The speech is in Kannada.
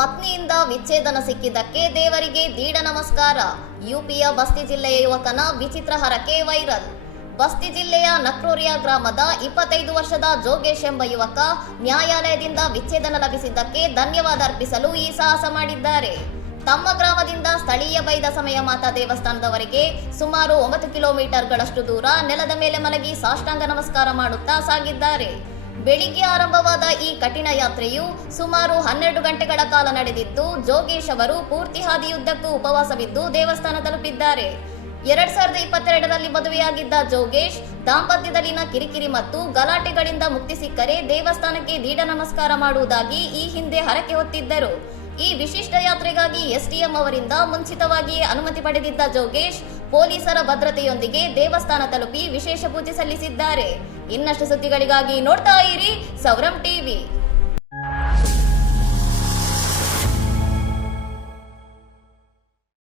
ಪತ್ನಿಯಿಂದ ವಿಚ್ಛೇದನ ಸಿಕ್ಕಿದ್ದಕ್ಕೆ ದೇವರಿಗೆ ದೀಡ ನಮಸ್ಕಾರ. ಯುಪಿಯ ಬಸ್ತಿ ಜಿಲ್ಲೆಯ ಯುವಕನ ವಿಚಿತ್ರ ಹರಕೆ ವೈರಲ್. ಬಸ್ತಿ ಜಿಲ್ಲೆಯ ನಕ್ರೋರಿಯಾ ಗ್ರಾಮದ 25 ವರ್ಷದ ಜೋಗೇಶ್ ಎಂಬ ಯುವಕ ನ್ಯಾಯಾಲಯದಿಂದ ವಿಚ್ಛೇದನ ಲಭಿಸಿದ್ದಕ್ಕೆ ಧನ್ಯವಾದ ಅರ್ಪಿಸಲು ಈ ಸಾಹಸ ಮಾಡಿದ್ದಾರೆ. ತಮ್ಮ ಗ್ರಾಮದಿಂದ ಸ್ಥಳೀಯ ಬೈದ ಸಮಯ ಮಾತಾ ದೇವಸ್ಥಾನದವರೆಗೆ ಸುಮಾರು 9 ಕಿಲೋಮೀಟರ್ಗಳಷ್ಟು ದೂರ ನೆಲದ ಮೇಲೆ ಮಲಗಿ ಸಾಷ್ಟಾಂಗ ನಮಸ್ಕಾರ ಮಾಡುತ್ತಾ ಸಾಗಿದ್ದಾರೆ. ಬೆಳಿಗ್ಗೆ ಆರಂಭವಾದ ಈ ಕಠಿಣ ಯಾತ್ರೆಯು ಸುಮಾರು 12 ಗಂಟೆಗಳ ಕಾಲ ನಡೆದಿದ್ದು, ಜೋಗೇಶ್ ಅವರು ಪೂರ್ತಿ ಹಾದಿಯುದ್ದಕ್ಕೂ ಉಪವಾಸವಿದ್ದು ದೇವಸ್ಥಾನ ತಲುಪಿದ್ದಾರೆ. 2022ರಲ್ಲಿ ಮದುವೆಯಾಗಿದ್ದ ಜೋಗೇಶ್ ದಾಂಪತ್ಯದಲ್ಲಿನ ಕಿರಿಕಿರಿ ಮತ್ತು ಗಲಾಟೆಗಳಿಂದ ಮುಕ್ತಿ ಸಿಕ್ಕರೆ ದೇವಸ್ಥಾನಕ್ಕೆ ದೀಡ ನಮಸ್ಕಾರ ಮಾಡುವುದಾಗಿ ಈ ಹಿಂದೆ ಹರಕೆ ಹೊತ್ತಿದ್ದರು. ಈ ವಿಶಿಷ್ಟ ಯಾತ್ರೆಗಾಗಿ ಎಸ್ಡಿಎಂ ಅವರಿಂದ ಮುಂಚಿತವಾಗಿಯೇ ಅನುಮತಿ ಪಡೆದಿದ್ದ ಜೋಗೇಶ್ ಪೊಲೀಸರ ಭದ್ರತೆಯೊಂದಿಗೆ ದೇವಸ್ಥಾನ ತಲುಪಿ ವಿಶೇಷ ಪೂಜೆ ಸಲ್ಲಿಸಿದ್ದಾರೆ. ಇನ್ನಷ್ಟು ಸುದ್ದಿಗಳಿಗಾಗಿ ನೋಡ್ತಾ ಇರಿ ಸೌರಂ ಟಿವಿ.